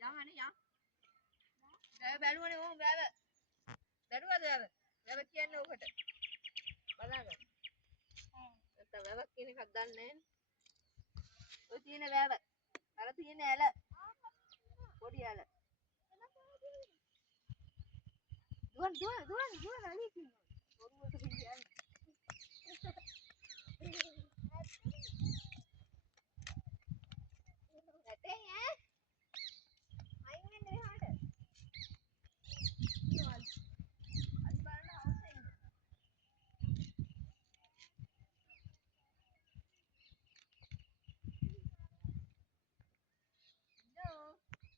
Yang ani yang. බැලුවනේ ඕම් බෑව. බැලුවද බෑව? බෑව කියන්නේ ඔකට. බලන්න. නැත්නම් බෑවක් කියන එකක් දන්නේ නැහැ. ඔය තියෙන බෑව. අර තියෙන ඇල. පොඩි ඇල. දුවන්